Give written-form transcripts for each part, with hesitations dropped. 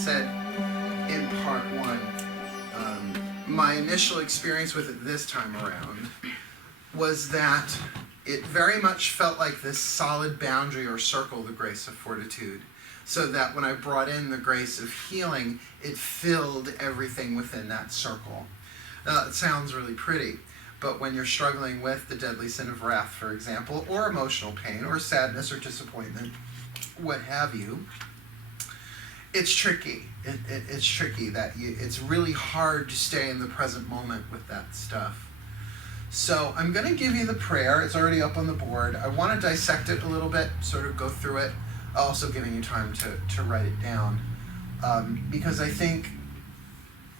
said in part one, my initial experience with it this time around was that it very much felt like this solid boundary or circle, the grace of fortitude, so that when I brought in the grace of healing, it filled everything within that circle. It sounds really pretty, but when you're struggling with the deadly sin of wrath, for example, or emotional pain, or sadness, or disappointment, what have you, it's tricky. It's tricky that it's really hard to stay in the present moment with that stuff. So I'm going to give you the prayer. It's already up on the board. I want to dissect it a little bit, sort of go through it, also giving you time to write it down. Because I think,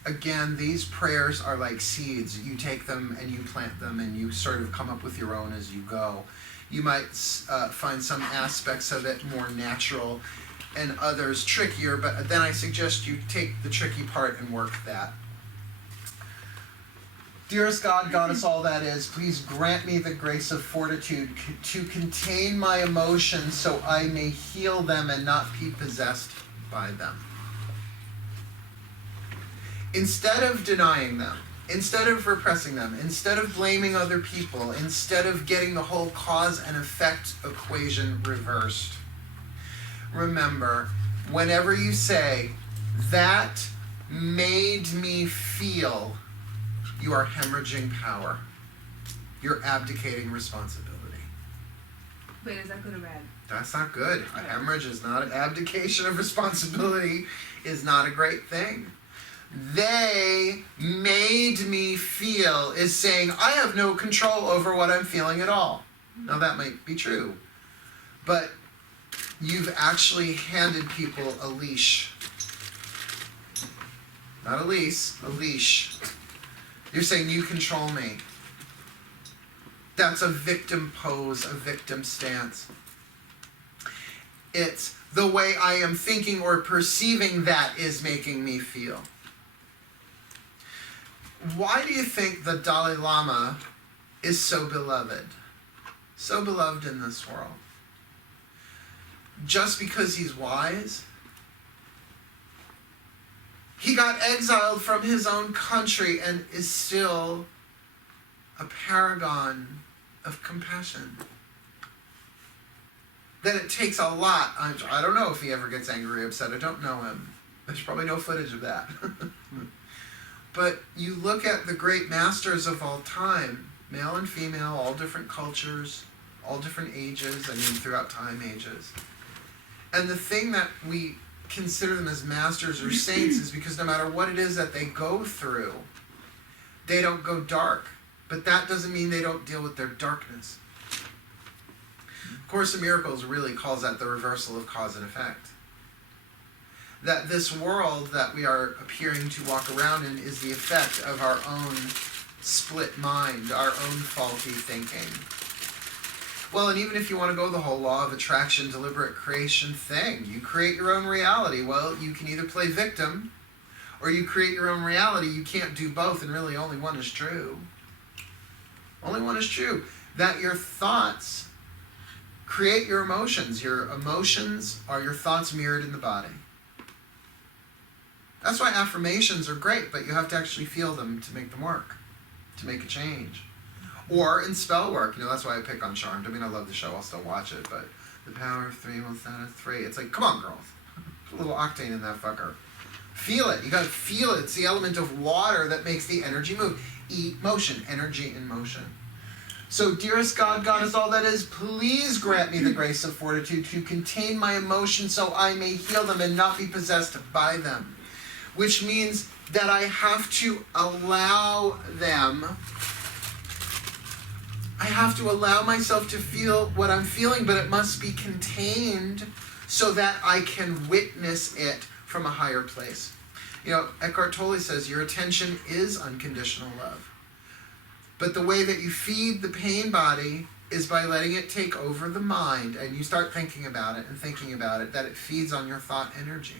again, these prayers are like seeds. You take them and you plant them and you sort of come up with your own as you go. You might find some aspects of it more natural and others trickier, but then I suggest you take the tricky part and work that. Dearest God, Goddess, all that is, please grant me the grace of fortitude to contain my emotions so I may heal them and not be possessed by them. Instead of denying them, instead of repressing them, instead of blaming other people, instead of getting the whole cause and effect equation reversed, remember, whenever you say, that made me feel, you are hemorrhaging power. You're abdicating responsibility. Wait, is that good or bad? That's not good. A hemorrhage is not an abdication of responsibility, is not a great thing. They made me feel is saying, I have no control over what I'm feeling at all. Now that might be true, but you've actually handed people a leash. Not a lease, a leash. You're saying, you control me. That's a victim pose, a victim stance. It's the way I am thinking or perceiving that is making me feel. Why do you think the Dalai Lama is so beloved? So beloved in this world? Just because he's wise? He got exiled from his own country and is still a paragon of compassion. That it takes a lot. I don't know if he ever gets angry or upset. I don't know him. There's probably no footage of that. But you look at the great masters of all time, male and female, all different cultures, all different ages, throughout time ages. And the thing that we consider them as masters or saints is because no matter what it is that they go through, they don't go dark. But that doesn't mean they don't deal with their darkness. Course in Miracles really calls that the reversal of cause and effect. That this world that we are appearing to walk around in is the effect of our own split mind, our own faulty thinking. Well, and even if you want to go the whole law of attraction, deliberate creation thing, you create your own reality. Well, you can either play victim or you create your own reality. You can't do both, and really only one is true. Only one is true. That your thoughts create your emotions. Your emotions are your thoughts mirrored in the body. That's why affirmations are great, but you have to actually feel them to make them work, to make a change. Or in spell work, that's why I pick on Charmed. I love the show, I'll still watch it, but the power of 3 will stand at 3. It's like, come on, girls. Put a little octane in that fucker. Feel it. You gotta feel it. It's the element of water that makes the energy move. Motion, energy in motion. So, dearest God, Goddess, all that is, please grant me the grace of fortitude to contain my emotions so I may heal them and not be possessed by them. Which means that I have to allow them. I have to allow myself to feel what I'm feeling, but it must be contained so that I can witness it from a higher place. Eckhart Tolle says your attention is unconditional love. But the way that you feed the pain body is by letting it take over the mind, and you start thinking about it and thinking about it, that it feeds on your thought energy.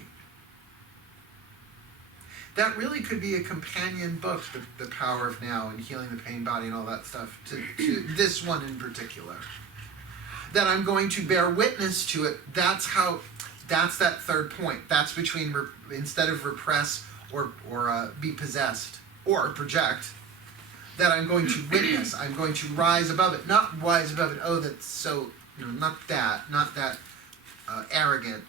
That really could be a companion book, The Power of Now and Healing the Pain Body and all that stuff, to this one in particular. That I'm going to bear witness to it. That's That's that third point. That's between instead of repress or be possessed or project, that I'm going to witness. I'm going to rise above it. Not rise above it. Oh, that's so, not that arrogant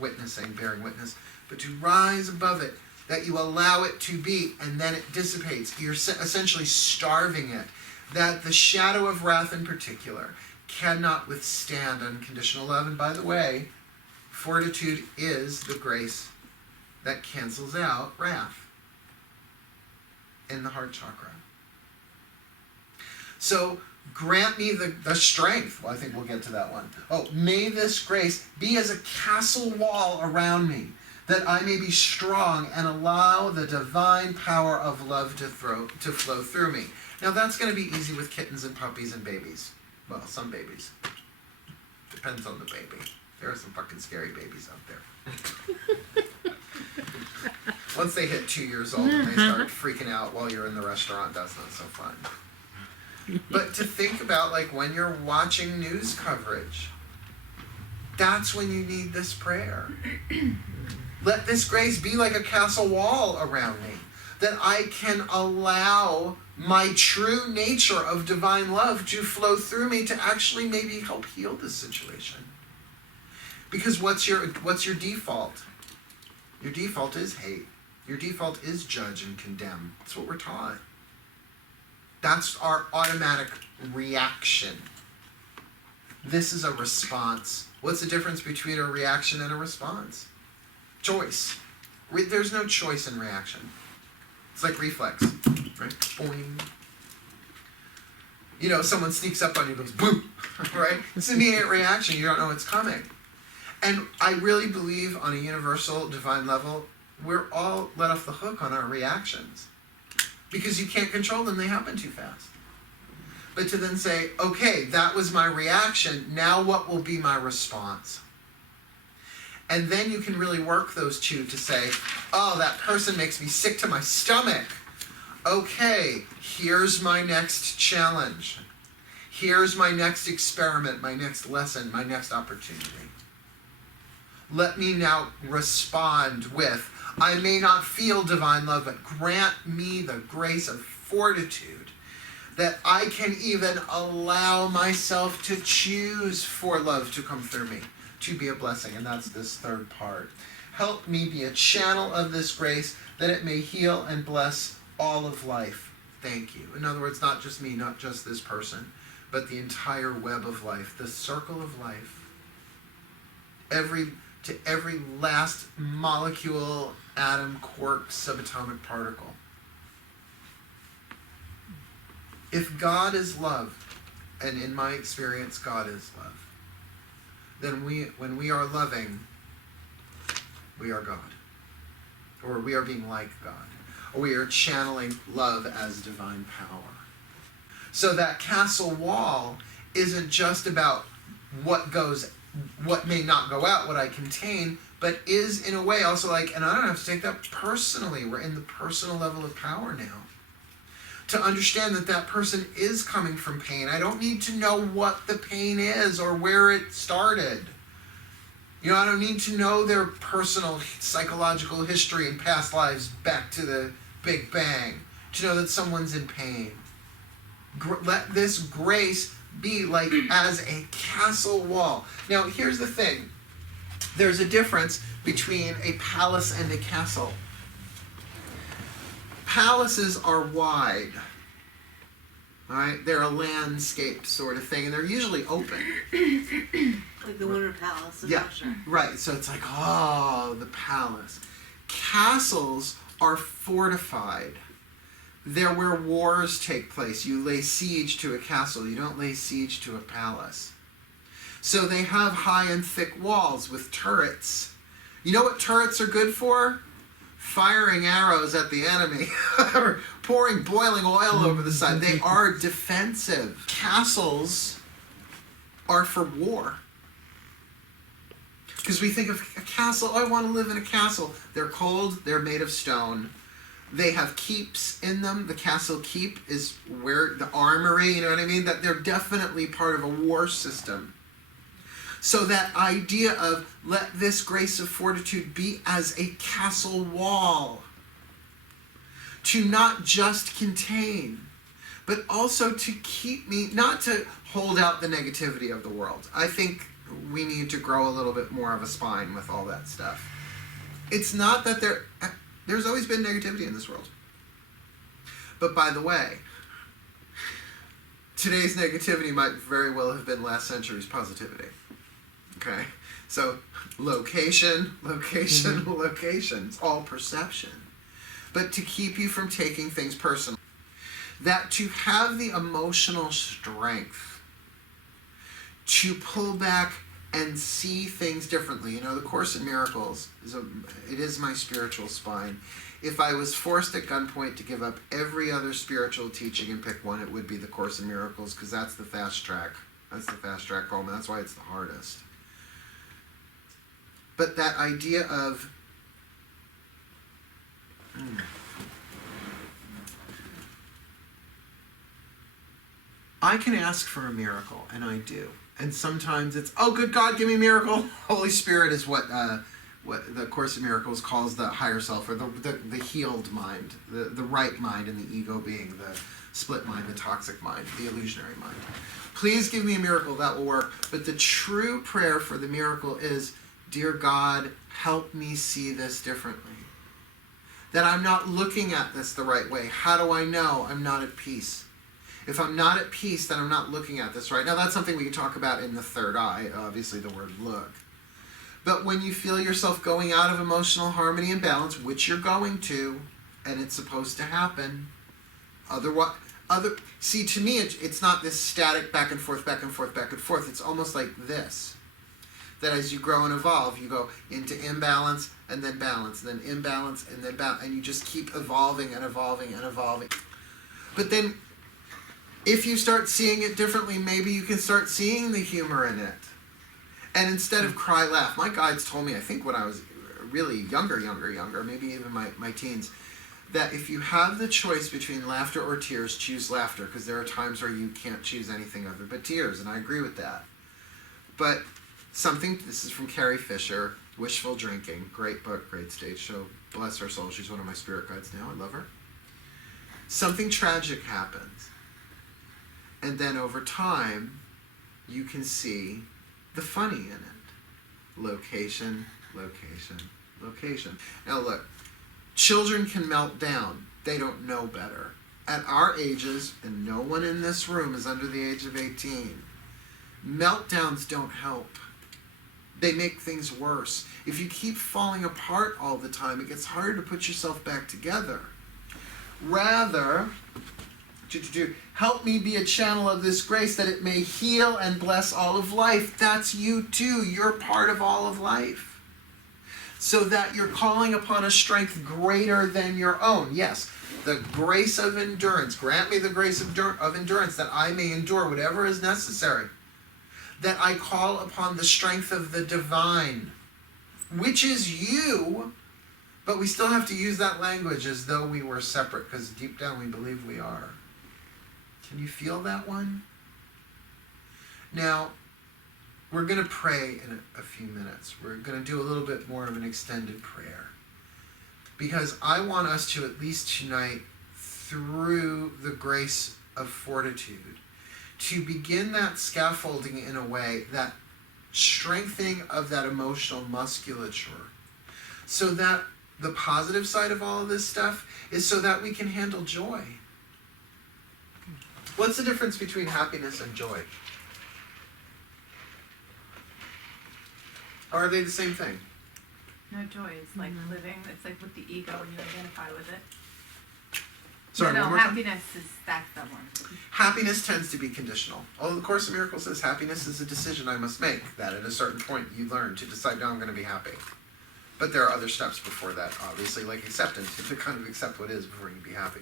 witnessing, bearing witness, but to rise above it, that you allow it to be, and then it dissipates. You're essentially starving it. That the shadow of wrath in particular cannot withstand unconditional love. And by the way, fortitude is the grace that cancels out wrath in the heart chakra. So grant me the strength. Well, I think we'll get to that one. Oh, may this grace be as a castle wall around me, that I may be strong and allow the divine power of love to flow through me. Now that's going to be easy with kittens and puppies and babies. Well, some babies. Depends on the baby. There are some fucking scary babies out there. Once they hit 2 years old and they start freaking out while you're in the restaurant, that's not so fun. But to think about, like, when you're watching news coverage, that's when you need this prayer. Let this grace be like a castle wall around me, that I can allow my true nature of divine love to flow through me to actually maybe help heal this situation. Because what's your default? Your default is hate. Your default is judge and condemn. That's what we're taught. That's our automatic reaction. This is a response. What's the difference between a reaction and a response? Choice. There's no choice in reaction. It's like reflex, right? Boing. Someone sneaks up on you and goes, boom, right? It's an immediate reaction. You don't know what's coming. And I really believe on a universal divine level, we're all let off the hook on our reactions. Because you can't control them, they happen too fast. But to then say, okay, that was my reaction, now what will be my response? And then you can really work those two to say, oh, that person makes me sick to my stomach. Okay, here's my next challenge. Here's my next experiment, my next lesson, my next opportunity. Let me now respond with, I may not feel divine love, but grant me the grace of fortitude that I can even allow myself to choose for love to come through me, to be a blessing. And that's this third part. Help me be a channel of this grace that it may heal and bless all of life. Thank you. In other words, not just me, not just this person, but the entire web of life, the circle of life. To every last molecule, atom, quark, subatomic particle. If God is love, and in my experience, God is love, then when we are loving, we are God. Or we are being like God. Or we are channeling love as divine power. So that castle wall isn't just about what may not go out, what I contain, but is in a way also like, and I don't have to take that personally, we're in the personal level of power now. To understand that person is coming from pain. I don't need to know what the pain is or where it started. I don't need to know their personal psychological history and past lives back to the Big Bang to know that someone's in pain. Let this grace be like as a castle wall. Now, here's the thing. There's a difference between a palace and a castle. Palaces are wide. All right? They're a landscape sort of thing, and they're usually open. Like the Winter Palace in Yeah, Russia. right. So it's like, oh, the palace. Castles are fortified. They're where wars take place. You lay siege to a castle. You don't lay siege to a palace. So they have high and thick walls with turrets. You know what turrets are good for? Firing arrows at the enemy. Or pouring boiling oil over the side. They are defensive. Castles are for war. Because we think of a castle, oh, I want to live in a castle. They're cold, they're made of stone. They have keeps in them. The castle keep is where the armory, you know what I mean? That they're definitely part of a war system. So that idea of let this grace of fortitude be as a castle wall, to not just contain, but also to keep me, not to hold out the negativity of the world. I think we need to grow a little bit more of a spine with all that stuff. It's not that there's always been negativity in this world. But by the way, today's negativity might very well have been last century's positivity. Okay? So location, location. It's all perception. But to keep you from taking things personally. That to have the emotional strength to pull back and see things differently. You know, the Course in Miracles is my spiritual spine. If I was forced at gunpoint to give up every other spiritual teaching and pick one, it would be the Course in Miracles, because that's the fast track. That's the fast track home, and that's why it's the hardest. But that idea of I can ask for a miracle, and I do. And sometimes it's, oh, good God, give me a miracle. Holy Spirit is what the Course in Miracles calls the higher self, or the healed mind, the right mind, and the ego being the split mind, the toxic mind, the illusionary mind. Please give me a miracle, that will work. But the true prayer for the miracle is, dear God, help me see this differently. That I'm not looking at this the right way. How do I know I'm not at peace? If I'm not at peace, then I'm not looking at this right. Now, that's something we can talk about in the third eye, obviously the word look. But when you feel yourself going out of emotional harmony and balance, which you're going to, and it's supposed to happen, see, to me, it's not this static back and forth, back and forth, back and forth. It's almost like this. That as you grow and evolve, you go into imbalance, and then balance, and then imbalance, and then balance, and you just keep evolving and evolving and evolving. But then, if you start seeing it differently, maybe you can start seeing the humor in it. And instead of cry, laugh. My guides told me, I think when I was really younger, maybe even my teens, that if you have the choice between laughter or tears, choose laughter, because there are times where you can't choose anything other but tears, and I agree with that. But this is from Carrie Fisher, Wishful Drinking, great book, great stage show, bless her soul, she's one of my spirit guides now, I love her. Something tragic happens. And then over time, you can see the funny in it. Location. Now look, children can melt down. They don't know better. At our ages, and no one in this room is under the age of 18, meltdowns don't help. They make things worse. If you keep falling apart all the time, it gets harder to put yourself back together. Rather, help me be a channel of this grace that it may heal and bless all of life. That's you too. You're part of all of life. So that you're calling upon a strength greater than your own. Yes, the grace of endurance. Grant me the grace of endurance that I may endure whatever is necessary. That I call upon the strength of the divine, which is you, but we still have to use that language as though we were separate, because deep down we believe we are. Can you feel that one? Now, we're going to pray in a few minutes. We're going to do a little bit more of an extended prayer, because I want us to, at least tonight, through the grace of fortitude, to begin that scaffolding in a way, that strengthening of that emotional musculature, so that the positive side of all of this stuff is so that we can handle joy. What's the difference between happiness and joy? Or are they the same thing? No, joy is like living. It's like with the ego when you identify with it. Sorry, no, one more time? happiness is that's the one. Happiness tends to be conditional. Although the Course in Miracles says happiness is a decision I must make. That at a certain point you learn to decide, no, I'm going to be happy. But there are other steps before that, obviously, like acceptance. You have to kind of accept what is before you can be happy.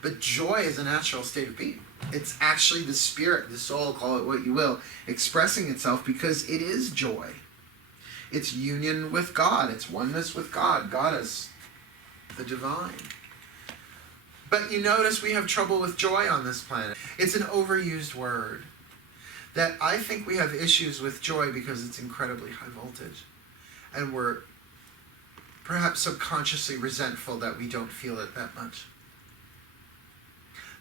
But joy is a natural state of being. It's actually the spirit, the soul, call it what you will, expressing itself, because it is joy. It's union with God. It's oneness with God. God is the divine. But you notice we have trouble with joy on this planet. It's an overused word. that I think we have issues with joy because it's incredibly high voltage. And we're perhaps subconsciously resentful that we don't feel it that much.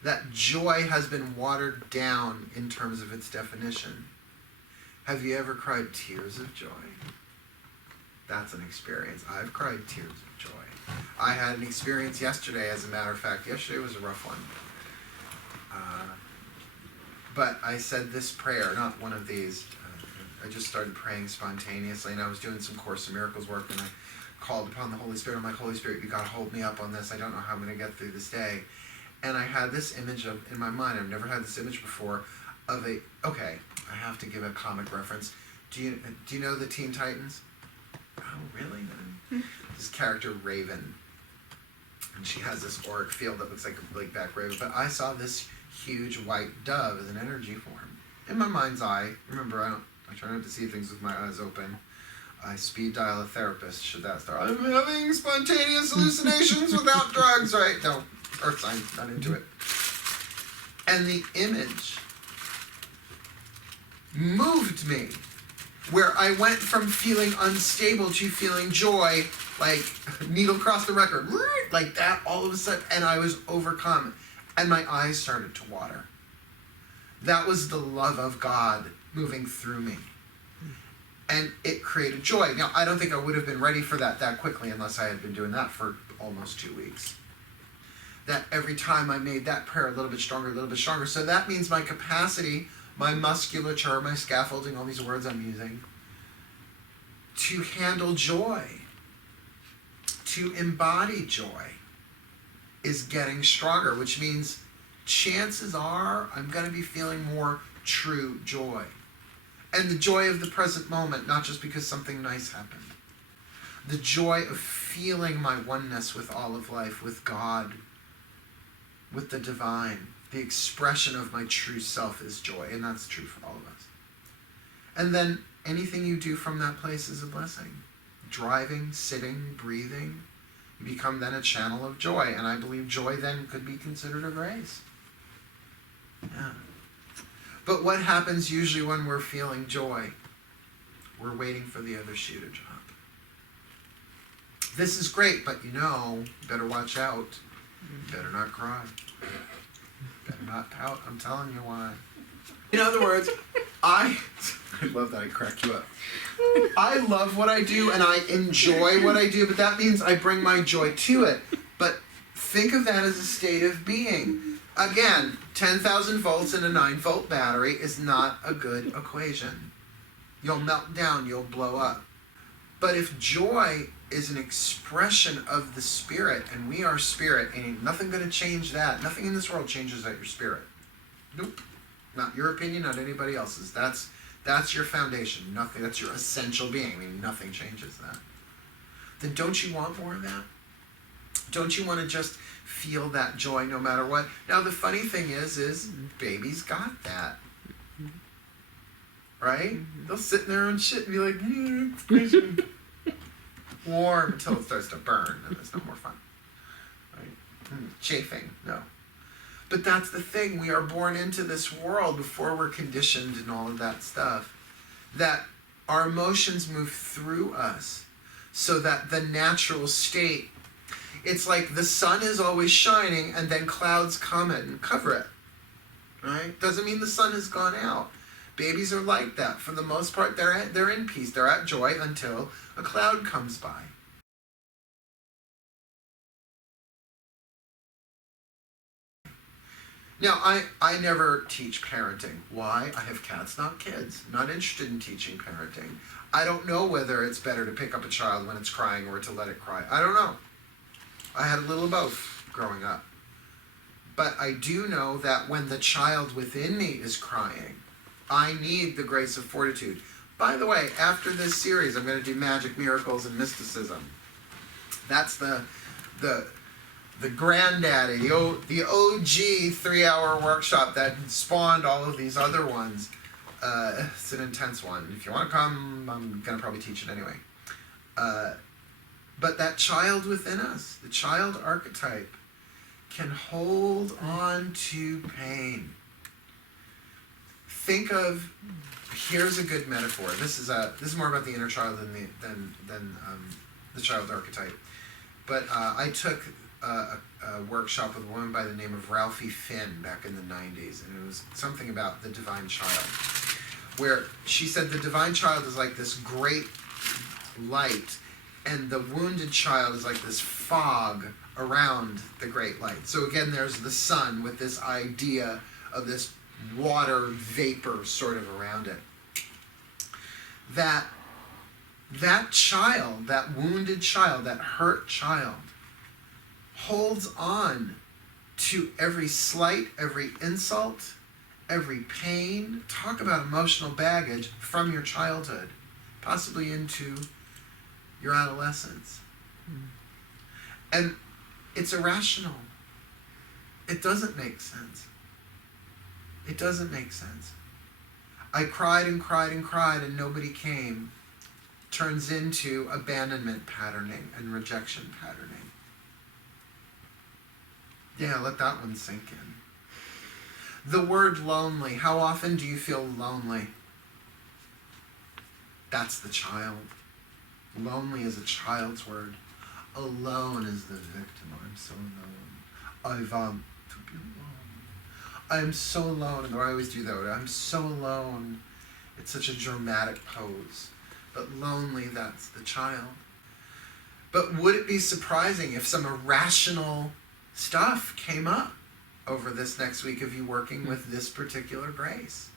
That joy has been watered down in terms of its definition. Have you ever cried tears of joy? That's an experience. I've cried tears of joy. I had an experience yesterday, as a matter of fact. Yesterday was a rough one. But I said this prayer, not one of these. I just started praying spontaneously, and I was doing some Course in Miracles work, and I called upon the Holy Spirit. I'm like, Holy Spirit, you got to hold me up on this. I don't know how I'm going to get through this day. And I had this image in my mind. I've never had this image before of okay, I have to give a comic reference. Do you know the Teen Titans? Oh, really? No. This character, Raven. And she has this auric field that looks like a big back raven. But I saw this huge white dove as an energy form. In my mind's eye, remember, I try not to see things with my eyes open. I speed dial a therapist, should that start. I'm having spontaneous hallucinations without drugs, right? No, earth sign, not into it. And the image moved me, where I went from feeling unstable to feeling joy, like needle crossed the record, like that all of a sudden, and I was overcome, and my eyes started to water. That was the love of God moving through me. And it created joy. Now, I don't think I would have been ready for that quickly unless I had been doing that for almost 2 weeks. That every time I made that prayer a little bit stronger, a little bit stronger. So that means my capacity, my musculature, my scaffolding, all these words I'm using, to handle joy, to embody joy, is getting stronger, which means chances are I'm going to be feeling more true joy. And the joy of the present moment, not just because something nice happened. The joy of feeling my oneness with all of life, with God, with the divine. The expression of my true self is joy, and that's true for all of us. And then anything you do from that place is a blessing. Driving, sitting, breathing, you become then a channel of joy, and I believe joy then could be considered a grace. Yeah. But what happens usually when we're feeling joy? We're waiting for the other shoe to drop. This is great, but you better watch out. You better not cry. Better not pout. I'm telling you why. In other words, I love that I crack you up. I love what I do and I enjoy what I do, but that means I bring my joy to it. But think of that as a state of being. Again, 10,000 volts in a 9-volt battery is not a good equation. You'll melt down, you'll blow up. But if joy is an expression of the spirit, and we are spirit, and ain't nothing going to change that. Nothing in this world changes that your spirit. Nope. Not your opinion, not anybody else's. That's your foundation. Nothing. That's your essential being. I mean, nothing changes that. Then don't you want more of that? Don't you want to just feel that joy no matter what? Now, the funny thing is babies got that. Right? They'll sit in their own shit and be like, it's crazy. Warm until it starts to burn, and it's no more fun. Right? Chafing, no. But that's the thing. We are born into this world before we're conditioned and all of that stuff. That our emotions move through us so that the natural state, it's like the sun is always shining and then clouds come and cover it. Right? Doesn't mean the sun has gone out. Babies are like that. For the most part, they're in peace. They're at joy until a cloud comes by. Now, I never teach parenting. Why? I have cats, not kids. I'm not interested in teaching parenting. I don't know whether it's better to pick up a child when it's crying or to let it cry. I don't know. I had a little of both growing up. But I do know that when the child within me is crying, I need the grace of fortitude. By the way, after this series, I'm going to do magic, miracles, and mysticism. That's the granddaddy, the OG 3-hour workshop that spawned all of these other ones. It's an intense one. If you want to come, I'm going to probably teach it anyway. But that child within us, the child archetype, can hold on to pain. think of, here's a good metaphor. This is more about the inner child than the child archetype. But I took a workshop with a woman by the name of Ralphie Finn back in the 90s, and it was something about the divine child, where she said the divine child is like this great light, and the wounded child is like this fog around the great light. So again, there's the sun with this idea of this water vapor sort of around it. That child, that wounded child, that hurt child, holds on to every slight, every insult, every pain. Talk about emotional baggage from your childhood, possibly into your adolescence. And it's irrational. It doesn't make sense. It doesn't make sense. I cried and cried and cried and nobody came. Turns into abandonment patterning and rejection patterning. Yeah, let that one sink in. The word lonely. How often do you feel lonely? That's the child. Lonely is a child's word. Alone is the victim. I'm so alone. I want to be alone. I'm so alone. And I always do that. I'm so alone. It's such a dramatic pose. But lonely, that's the child. But would it be surprising if some irrational stuff came up over this next week of you working with this particular grace?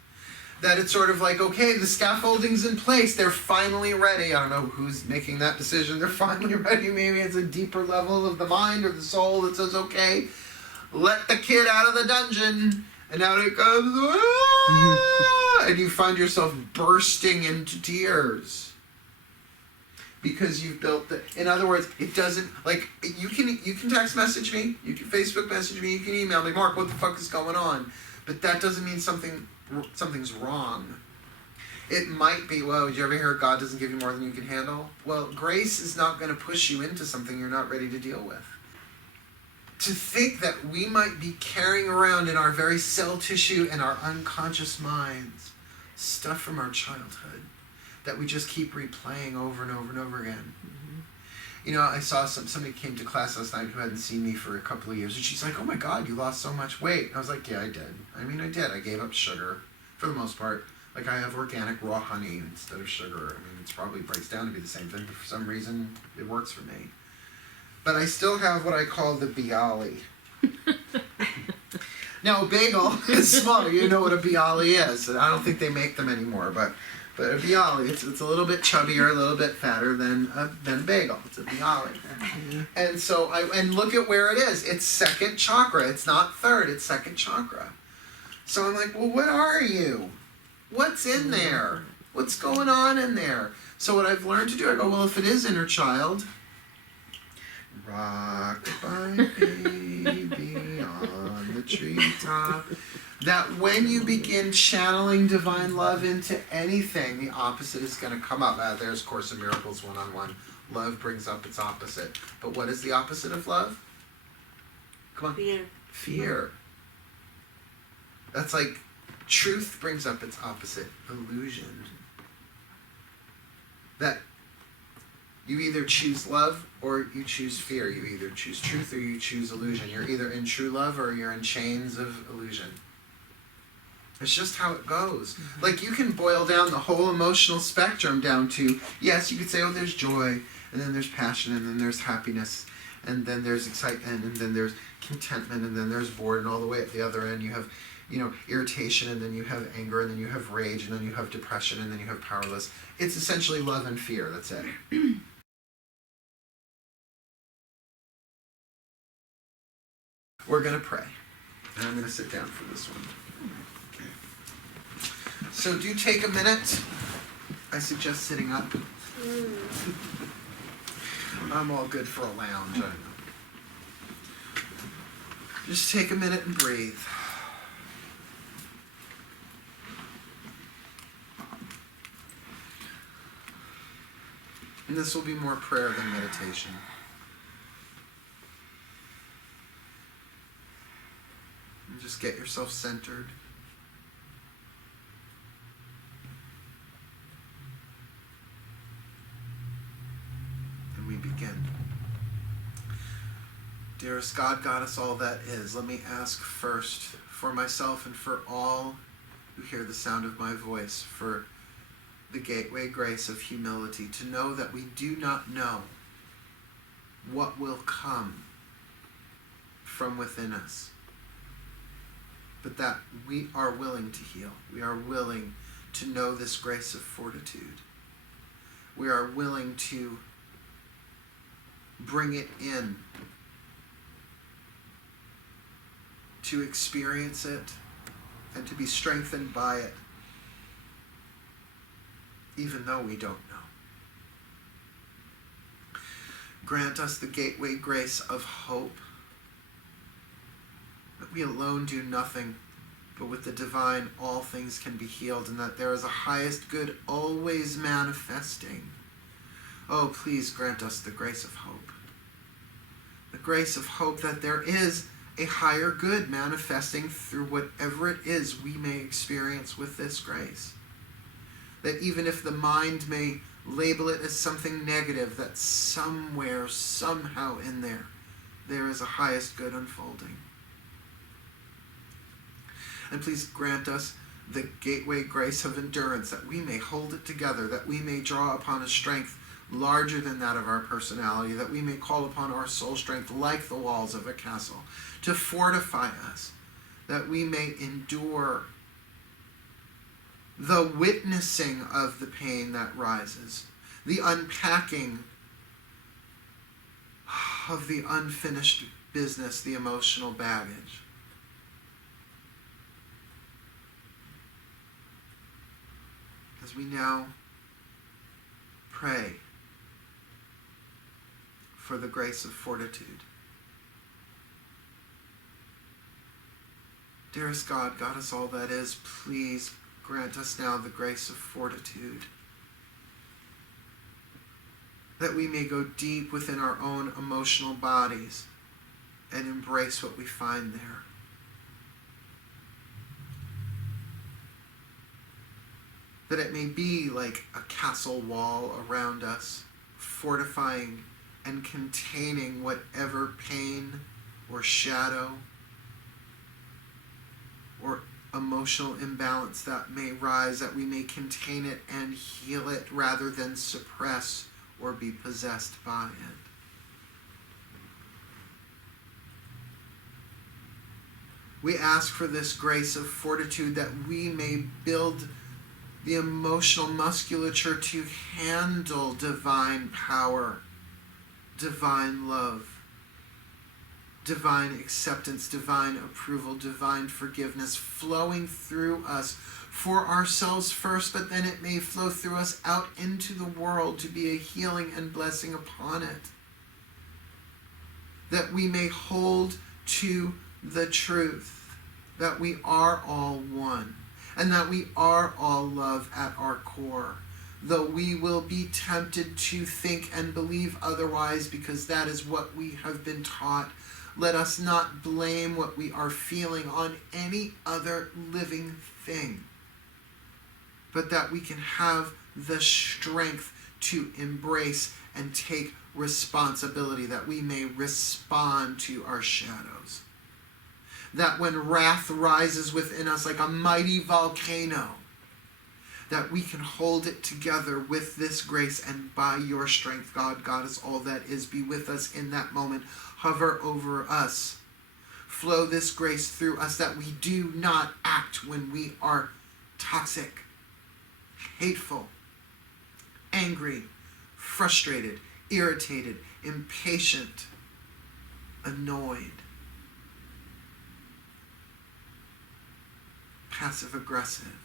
That it's sort of like, okay, the scaffolding's in place. They're finally ready. I don't know who's making that decision. They're finally ready. Maybe it's a deeper level of the mind or the soul that says, okay, let the kid out of the dungeon. And out it comes. Ah! And you find yourself bursting into tears. Because you've built the, in other words, it doesn't, like, you can text message me, you can Facebook message me, you can email me, Mark, what the fuck is going on? But that doesn't mean something's wrong. It might be, well, did you ever hear God doesn't give you more than you can handle? Well, grace is not going to push you into something you're not ready to deal with. To think that we might be carrying around in our very cell tissue and our unconscious minds stuff from our childhood that we just keep replaying over and over and over again. You know, I saw somebody came to class last night who hadn't seen me for a couple of years, and she's like, oh my God, you lost so much weight. And I was like, yeah, I did. I mean, I did. I gave up sugar for the most part. Like, I have organic raw honey instead of sugar. I mean, it's probably breaks down to be the same thing, but for some reason, it works for me. But I still have what I call the bialy. Now, a bagel is small. You know what a bialy is. I don't think they make them anymore, but a bialy, it's a little bit chubbier, a little bit fatter than a bagel. It's a bialy. And so, and look at where it is. It's second chakra. It's not third, it's second chakra. So I'm like, well, what are you? What's in there? What's going on in there? So what I've learned to do, I go, well, if it is inner child, rock my baby on the treetop. That when you begin channeling divine love into anything, the opposite is going to come up. There's Course in Miracles 1-on-1. Love brings up its opposite. But what is the opposite of love? Come on. Fear. Fear. That's like truth brings up its opposite. Illusion. That you either choose love or you choose fear. You either choose truth or you choose illusion. You're either in true love or you're in chains of illusion. It's just how it goes. Like, you can boil down the whole emotional spectrum down to, yes, you could say, oh, there's joy, and then there's passion, and then there's happiness, and then there's excitement, and then there's contentment, and then there's boredom, and all the way at the other end you have, irritation, and then you have anger, and then you have rage, and then you have depression, and then you have powerless. It's essentially love and fear, that's it. We're going to pray, and I'm going to sit down for this one. So do take a minute. I suggest sitting up. I'm all good for a lounge, I know. Just take a minute and breathe. And this will be more prayer than meditation. And just get yourself centered. Dearest God, Goddess, all that is, let me ask first for myself and for all who hear the sound of my voice, for the gateway grace of humility, to know that we do not know what will come from within us, but that we are willing to heal. We are willing to know this grace of fortitude. We are willing to bring it in, to experience it, and to be strengthened by it, even though we don't know. Grant us the gateway grace of hope, that we alone do nothing, but with the divine all things can be healed, and that there is a highest good always manifesting. Oh, please grant us the grace of hope. The grace of hope that there is a higher good manifesting through whatever it is we may experience with this grace. That even if the mind may label it as something negative, that somewhere, somehow in there, there is a highest good unfolding. And please grant us the gateway grace of endurance, that we may hold it together, that we may draw upon a strength larger than that of our personality, that we may call upon our soul strength like the walls of a castle to fortify us, that we may endure the witnessing of the pain that rises, the unpacking of the unfinished business, the emotional baggage. As we now pray for the grace of fortitude. Dearest God, Goddess, all that is, please grant us now the grace of fortitude, that we may go deep within our own emotional bodies and embrace what we find there. That it may be like a castle wall around us, fortifying and containing whatever pain or shadow or emotional imbalance that may rise, that we may contain it and heal it rather than suppress or be possessed by it. We ask for this grace of fortitude, that we may build the emotional musculature to handle divine power, divine love, divine acceptance, divine approval, divine forgiveness flowing through us for ourselves first, but then it may flow through us out into the world to be a healing and blessing upon it. That we may hold to the truth that we are all one, and that we are all love at our core, though we will be tempted to think and believe otherwise because that is what we have been taught. Let us not blame what we are feeling on any other living thing, but that we can have the strength to embrace and take responsibility, that we may respond to our shadows. That when wrath rises within us like a mighty volcano, that we can hold it together with this grace, and by your strength, God, Goddess, all that is, be with us in that moment. Hover over us. Flow this grace through us, that we do not act when we are toxic, hateful, angry, frustrated, irritated, impatient, annoyed, passive-aggressive,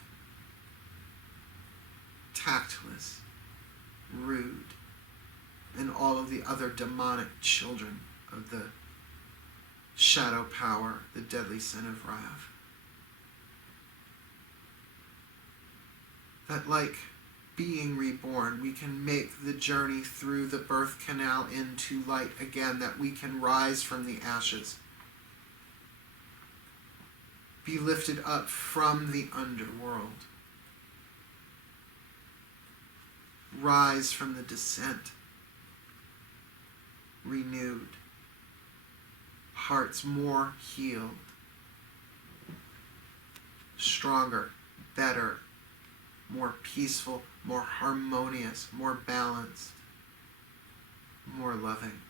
tactless, rude, and all of the other demonic children of the shadow power, the deadly sin of wrath. That like being reborn, we can make the journey through the birth canal into light again, that we can rise from the ashes, be lifted up from the underworld, rise from the descent, renewed, hearts more healed, stronger, better, more peaceful, more harmonious, more balanced, more loving.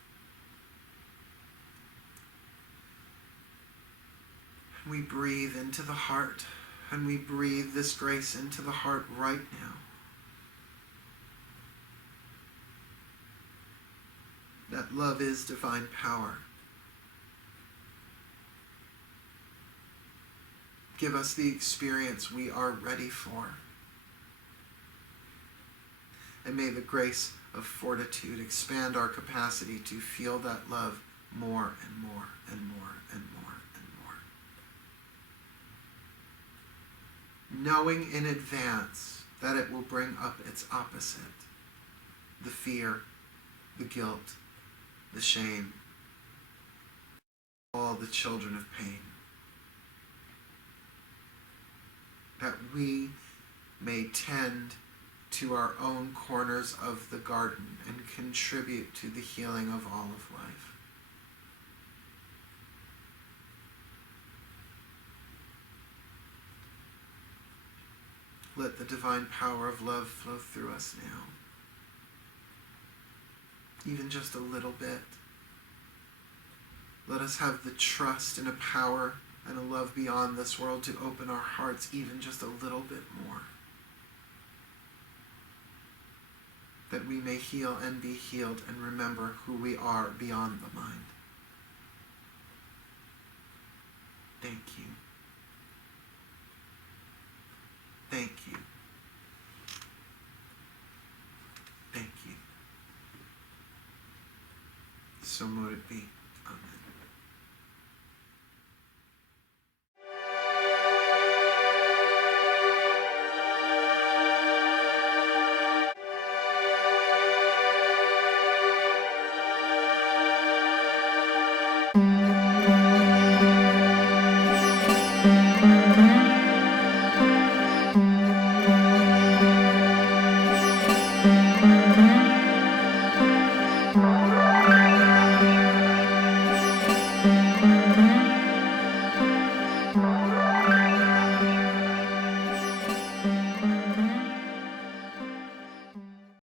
And we breathe into the heart, and we breathe this grace into the heart right now. That love is divine power. Give us the experience we are ready for. And may the grace of fortitude expand our capacity to feel that love more and more and more and more and more. Knowing in advance that it will bring up its opposite, the fear, the guilt, the shame, all the children of pain. That we may tend to our own corners of the garden and contribute to the healing of all of life. Let the divine power of love flow through us now. Even just a little bit. Let us have the trust and a power and a love beyond this world to open our hearts even just a little bit more. That we may heal and be healed and remember who we are beyond the mind. Thank you. Thank you. Thank you. So mote it be.